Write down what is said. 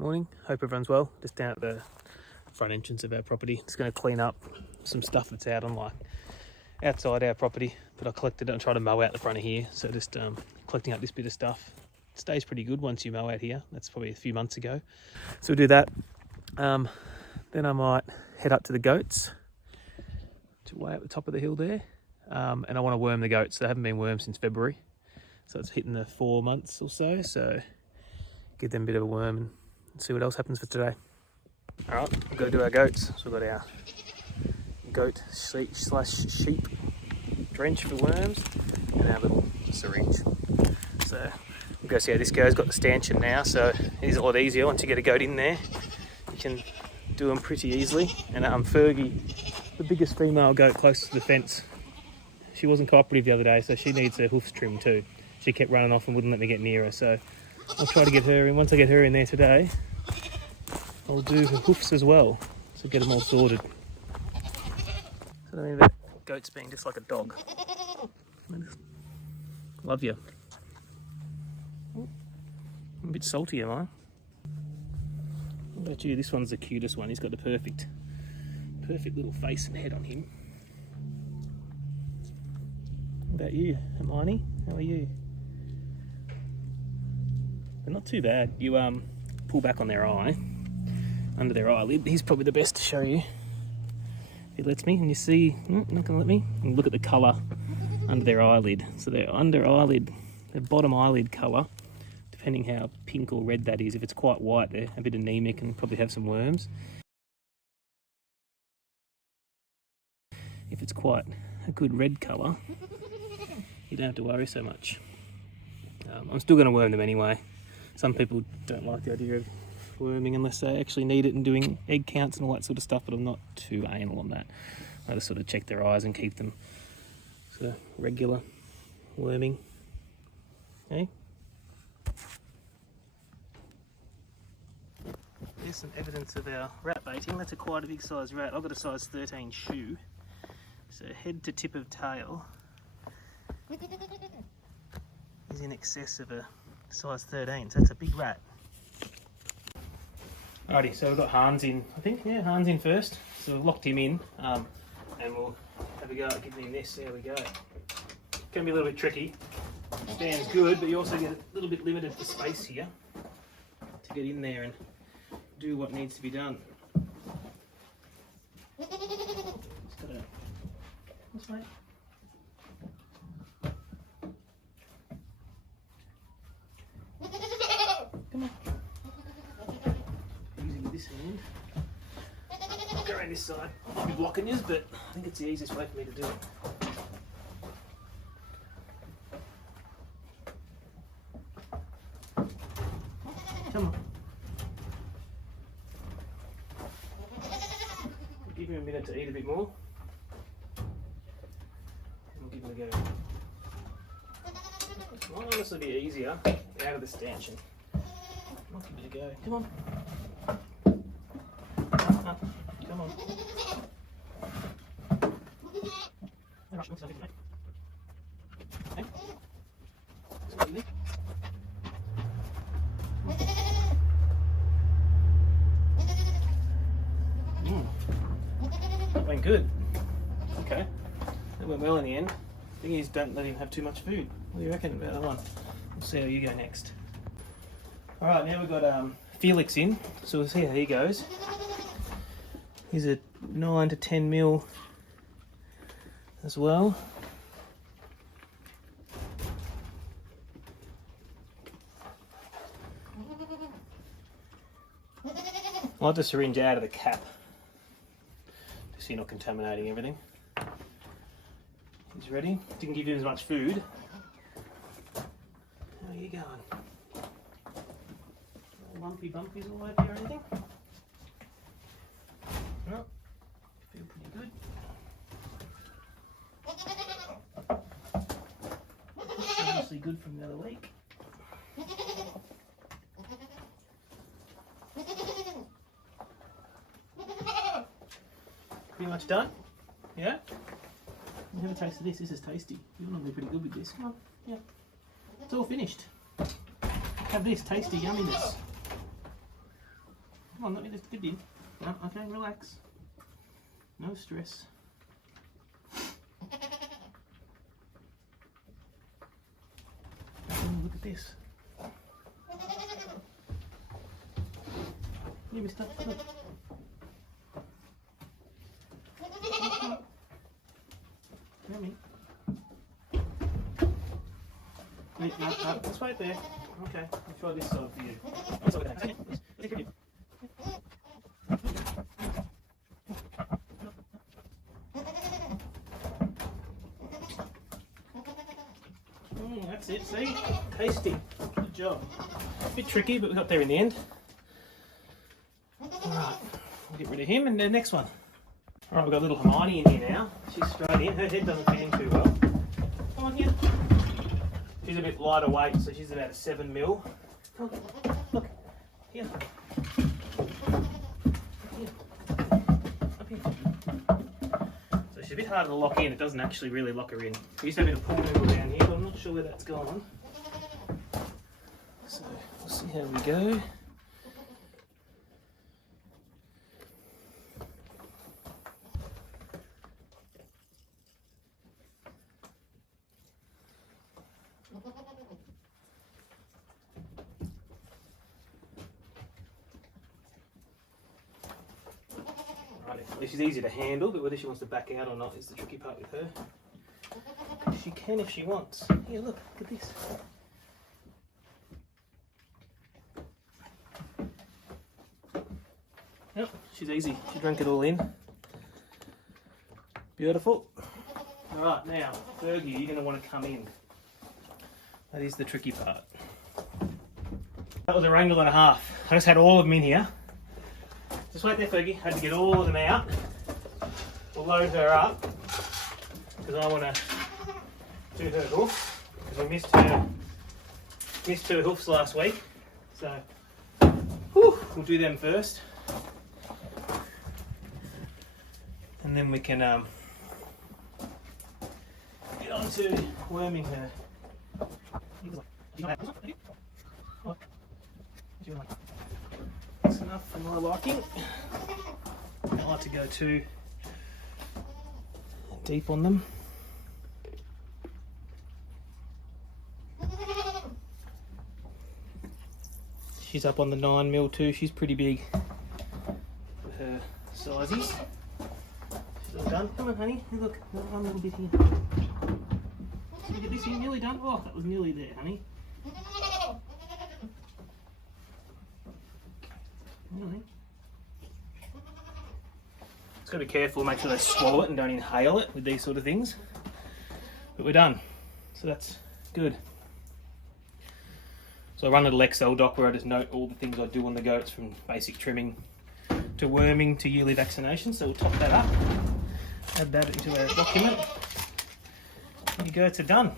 Morning, hope everyone's well. Just down at the front entrance of our property. Just going to clean up some stuff that's out on like outside our property that I collected and tried to mow out the front of here. So just collecting up this bit of stuff. It stays pretty good once you mow out here. That's probably a few months ago. So we'll do that. Then I might head up to the goats, to way up the top of the hill there. And I want to worm the goats. They haven't been wormed since February. So it's hitting the 4 months or so. So give them a bit of a worm and see what else happens for today. All right, we've got to do our goats. So we've got our goat slash sheep drench for worms and our little syringe. So we'll go see how this goes. Got the stanchion now, so it is a lot easier once you get a goat in there. You can do them pretty easily. And Fergie, the biggest female goat closest to the fence, she wasn't cooperative the other day, so she needs her hoofs trimmed too. She kept running off and wouldn't let me get near her, so I'll try to get her in. Once I get her in there today, I'll do her hoofs as well, so get them all sorted. So I mean about goats being just like a dog. Love you. I'm a bit salty, am I? What about you? This one's the cutest one. He's got the perfect little face and head on him. What about you, Hermione? How are you? They're not too bad. You pull back on their eye, under their eyelid. He's probably the best to show you. If it lets me, and you see, not gonna let me. And look at the colour under their eyelid. So their under eyelid, their bottom eyelid colour, depending how pink or red that is. If it's quite white, they're a bit anemic and probably have some worms. If it's quite a good red colour, you don't have to worry so much. I'm still going to worm them anyway. Some people don't like the idea of worming unless they actually need it and doing egg counts and all that sort of stuff, but I'm not too anal on that. I just sort of check their eyes and keep them sort of regular worming. Okay? Here's some evidence of our rat baiting. That's quite a big size rat. I've got a size 13 shoe. So head to tip of tail is in excess of a size 13, so it's a big rat. Alrighty, so we've got Hans in, I think, yeah, Hans in first. So we've locked him in, and we'll have a go at giving him this. There we go. Can be a little bit tricky. Stands good, but you also get a little bit limited for space here to get in there and do what needs to be done. Just gotta... What's mate? Come on. Easy with this hand. I'll go around this side. I might be blocking this, but I think it's the easiest way for me to do it. Come on. Give him a minute to eat a bit more. And we'll give him a go. It might honestly be easier out of the stanchion. I'll give it a go. Come on. Up. Come on. That went good. Okay. That went well in the end. Thing is, don't let him have too much food. What do you reckon about that one? We'll see how you go next. Alright, now we've got Felix in, so we'll see how he goes. He's a 9 to 10 mil as well. I like the syringe out of the cap, just so you're not contaminating everything. He's ready. Didn't give you as much food. How are you going? Lumpy bumpies all over you or anything? No. Feel pretty good. Obviously good from the other week. Pretty much done? Yeah? Have a taste of this. This is tasty. You're normally pretty good with this. Come on. Yeah. It's all finished. Have this tasty yumminess. Come on, that's good, dude. No, okay, relax. No stress. Oh, look at this. Here, mister. Look. Come in. No, just wait there. Okay, I'll try this side for you. That's it, see? Tasty. Good job. A bit tricky, but we got there in the end. Alright, we'll get rid of him and the next one. Alright, we've got little Hermione in here now. She's straight in. Her head doesn't fit in too well. Come on here. She's a bit lighter weight, so she's about 7 mil. Look, look, here. Here. Up here. So she's a bit harder to lock in. It doesn't actually really lock her in. We used to have a bit of pull noodle down here, but I'm not sure where that's gone. So we'll see how we go. She's easy to handle, but whether she wants to back out or not is the tricky part with her. She can if she wants. Here, look at this. Yep, she's easy. She drank it all in. Beautiful. Alright, now, Fergie, you're going to want to come in. That is the tricky part. That was a wrangle and a half. I just had all of them in here. Just wait there, Fergie. Had to get all of them out. We'll load her up because I want to do her hoofs because we missed her hoofs last week. So we'll do them first, and then we can get on to worming her. That's enough for my liking. I don't like to go too deep on them. She's up on the 9 mil too. She's pretty big for her sizes. She's all done. Come on, honey. Look, one little bit here. Look at this. You're nearly done. Oh, that was nearly there, honey. Nearly. Just got to be careful, make sure they swallow it and don't inhale it with these sort of things. But we're done. So that's good. So I run a little Excel doc where I just note all the things I do on the goats, from basic trimming to worming to yearly vaccination. So we'll top that up, add that into our document. There you go, it's done.